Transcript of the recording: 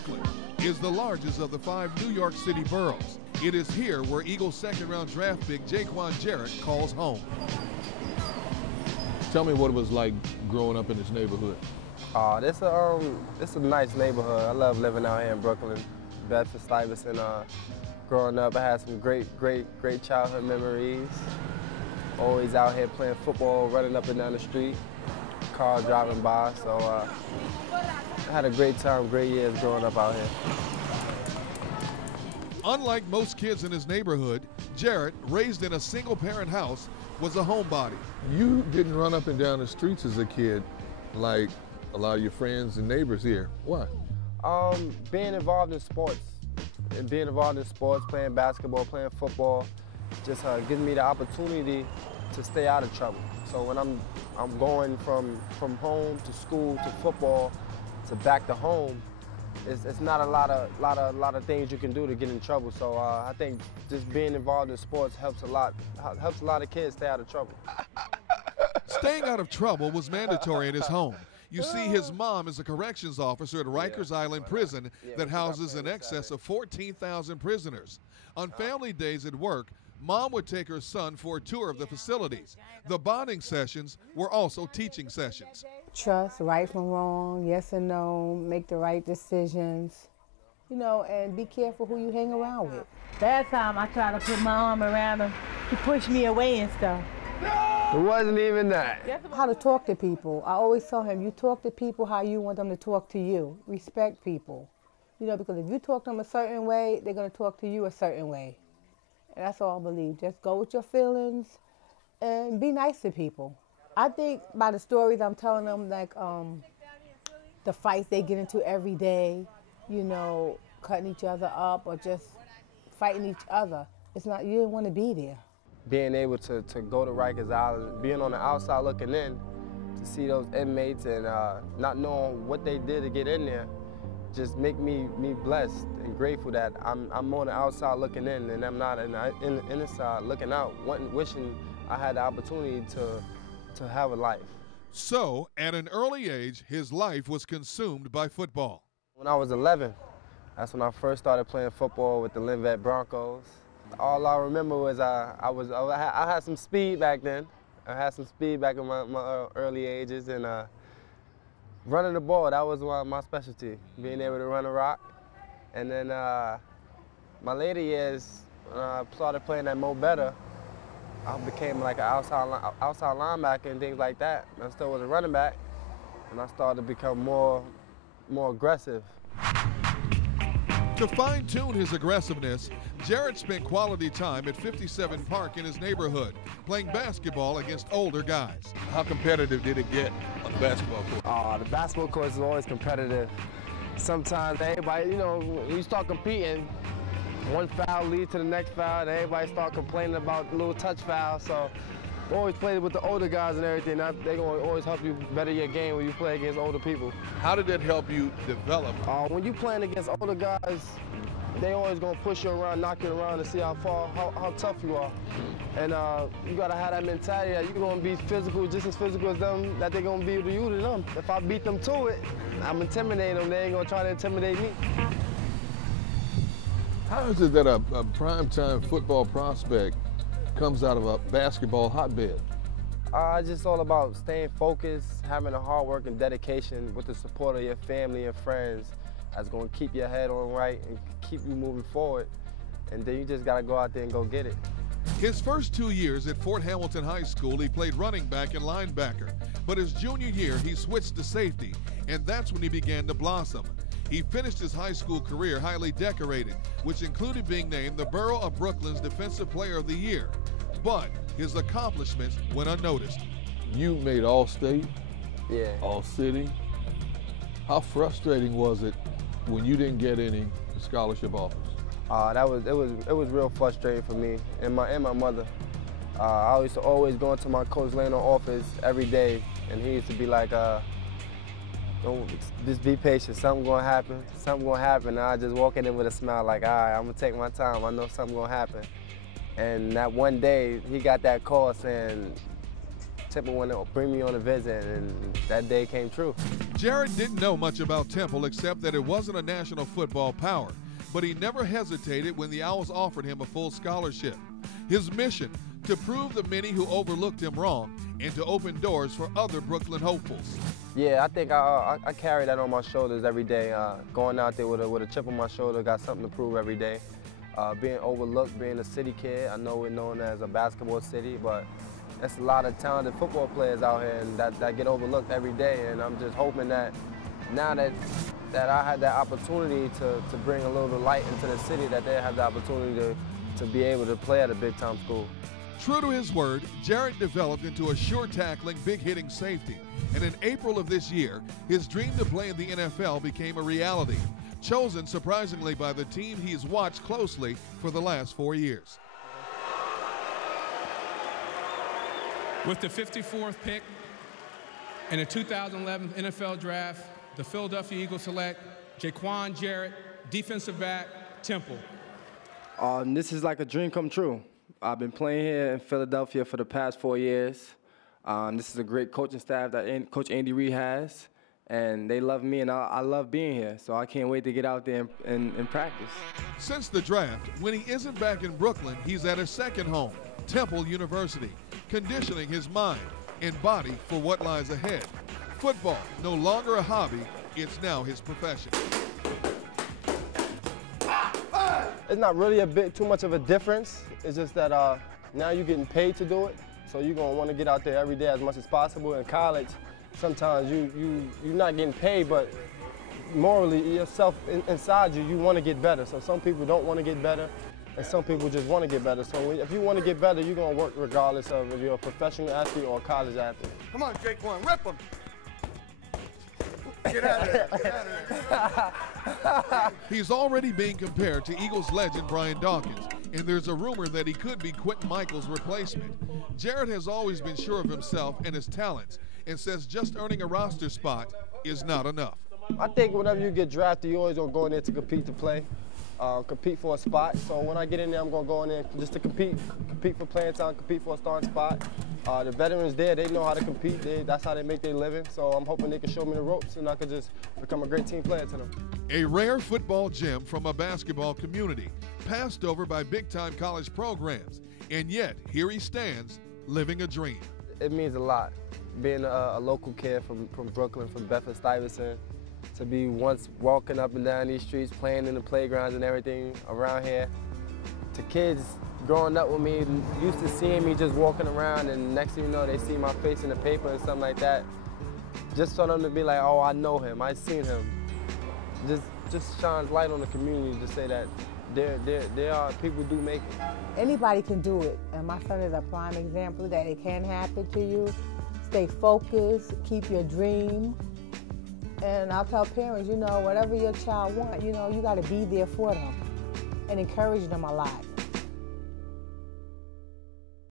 Brooklyn is the largest of the 5 New York City boroughs. It is here where Eagles second-round draft pick Jaquan Jarrett calls home. Tell me what it was like growing up in this neighborhood. This a nice neighborhood. I love living out here in Brooklyn, Bedford-Stuyvesant. Growing up, I had some great childhood memories. Always out here playing football, running up and down the street, cars driving by. So I had a great time, great years growing up out here. Unlike most kids in his neighborhood, Jarrett, raised in a single-parent house, was a homebody. You didn't run up and down the streets as a kid like a lot of your friends and neighbors here. Why? Being involved in sports, playing basketball, playing football, just gives me the opportunity to stay out of trouble. So when I'm going from home to school to football to back to home, it's not a lot of things you can do to get in trouble. So I think just being involved in sports helps a lot of kids stay out of trouble. Staying out of trouble was mandatory in his home. You see, his mom is a corrections officer at Rikers Island Prison that houses in excess of 14,000 prisoners. On family days at work, Mom would take her son for a tour of the facilities. The bonding sessions were also teaching sessions. Trust, right from wrong, yes and no, make the right decisions, you know, and be careful who you hang around with. That time I tried to put my arm around him to push me away and stuff. It wasn't even that. How to talk to people. I always tell him, you talk to people how you want them to talk to you. Respect people. You know, because if you talk to them a certain way, they're going to talk to you a certain way. And that's all I believe. Just go with your feelings and be nice to people. I think by the stories I'm telling them, like the fights they get into every day, you know, cutting each other up or just fighting each other. It's not, you didn't want to be there. Being able to go to Rikers Island, being on the outside looking in, to see those inmates and not knowing what they did to get in there, just make me blessed and grateful that I'm on the outside looking in and I'm not in the inside looking out, wishing I had the opportunity to have a life. So, at an early age, his life was consumed by football. When I was 11, that's when I first started playing football with the Linvet Broncos. All I remember was I had some speed back then. I had some speed back in my early ages, and running the ball, that was one of my specialty, being able to run a rock. And then my later years, when I started playing at Mo Better, I became like an outside linebacker and things like that. I still was a running back, and I started to become more aggressive. To fine-tune his aggressiveness, Jarrett spent quality time at 57 Park in his neighborhood, playing basketball against older guys. How competitive did it get on the basketball court? The basketball court is always competitive. Sometimes everybody, you know, when you start competing, one foul leads to the next foul, and everybody start complaining about little touch fouls. So always play with the older guys and everything. They're going to always help you better your game when you play against older people. How did that help you develop? When you playing against older guys, they always going to push you around, knock you around to see how tough you are. And you got to have that mentality that you're going to be physical, just as physical as them, that they're going to be to you to them. If I beat them to it, I'm intimidating them. They ain't going to try to intimidate me. How is it that a primetime football prospect comes out of a basketball hotbed? It's just all about staying focused, having a hard work and dedication with the support of your family and friends that's going to keep your head on right and keep you moving forward. And then you just got to go out there and go get it. His first 2 years at Fort Hamilton High School, he played running back and linebacker. But his junior year, he switched to safety, and that's when he began to blossom. He finished his high school career highly decorated, which included being named the Borough of Brooklyn's Defensive Player of the Year. But his accomplishments went unnoticed. You made All-State, yeah, All-City. How frustrating was it when you didn't get any scholarship offers? It was real frustrating for me and my mother. I used to always go into my Coach Lano office every day, and he used to be like, just be patient, something's gonna happen, and I just walk in there with a smile like, all right, I'm gonna take my time, I know something's gonna happen. And that one day, he got that call saying, Temple wanted to bring me on a visit, and that day came true. Jarrett didn't know much about Temple except that it wasn't a national football power, but he never hesitated when the Owls offered him a full scholarship. His mission, to prove the many who overlooked him wrong and to open doors for other Brooklyn hopefuls. Yeah, I think I carry that on my shoulders every day. Going out there with a chip on my shoulder, got something to prove every day. Being overlooked, being a city kid, I know we're known as a basketball city, but there's a lot of talented football players out here and that get overlooked every day, and I'm just hoping that now that I had that opportunity to bring a little light into the city, that they have the opportunity to be able to play at a big-time school. True to his word, Jarrett developed into a sure-tackling, big-hitting safety. And in April of this year, his dream to play in the NFL became a reality, chosen surprisingly by the team he's watched closely for the last 4 years. With the 54th pick in the 2011 NFL Draft, the Philadelphia Eagles select Jaquan Jarrett, defensive back, Temple. This is like a dream come true. I've been playing here in Philadelphia for the past 4 years. This is a great coaching staff that Coach Andy Reid has, and they love me, and I love being here, so I can't wait to get out there and practice. Since the draft, when he isn't back in Brooklyn, he's at his second home, Temple University, conditioning his mind and body for what lies ahead. Football, no longer a hobby, it's now his profession. It's not really too much of a difference. It's just that now you're getting paid to do it, so you're gonna want to get out there every day as much as possible. In college, sometimes you're not getting paid, but morally, yourself inside you want to get better. So some people don't want to get better, and some people just want to get better. So if you want to get better, you're gonna work regardless of if you're a professional athlete or a college athlete. Come on, Jaquan, rip him. Get out of there. Get out of there. He's already being compared to Eagles legend Brian Dawkins, and there's a rumor that he could be Quentin Michaels' replacement. Jarrett has always been sure of himself and his talents, and says just earning a roster spot is not enough. I think whenever you get drafted, you always gonna go in there to compete to play, compete for a spot. So when I get in there, I'm gonna go in there just to compete for playing time, compete for a starting spot. The veterans there, they know how to compete. That's how they make their living. So I'm hoping they can show me the ropes and I can just become a great team player to them. A rare football gem from a basketball community, passed over by big-time college programs, and yet here he stands, living a dream. It means a lot, being a local kid from Brooklyn, from Bedford-Stuyvesant, to be once walking up and down these streets, playing in the playgrounds and everything around here, to kids growing up with me, used to seeing me just walking around, and next thing you know, they see my face in the paper and something like that. Just for them to be like, oh, I know him, I've seen him. Just shines light on the community to say that there are people do make it. Anybody can do it, and my son is a prime example that it can happen to you. Stay focused, keep your dream, and I'll tell parents, you know, whatever your child wants, you know, you got to be there for them and encourage them a lot.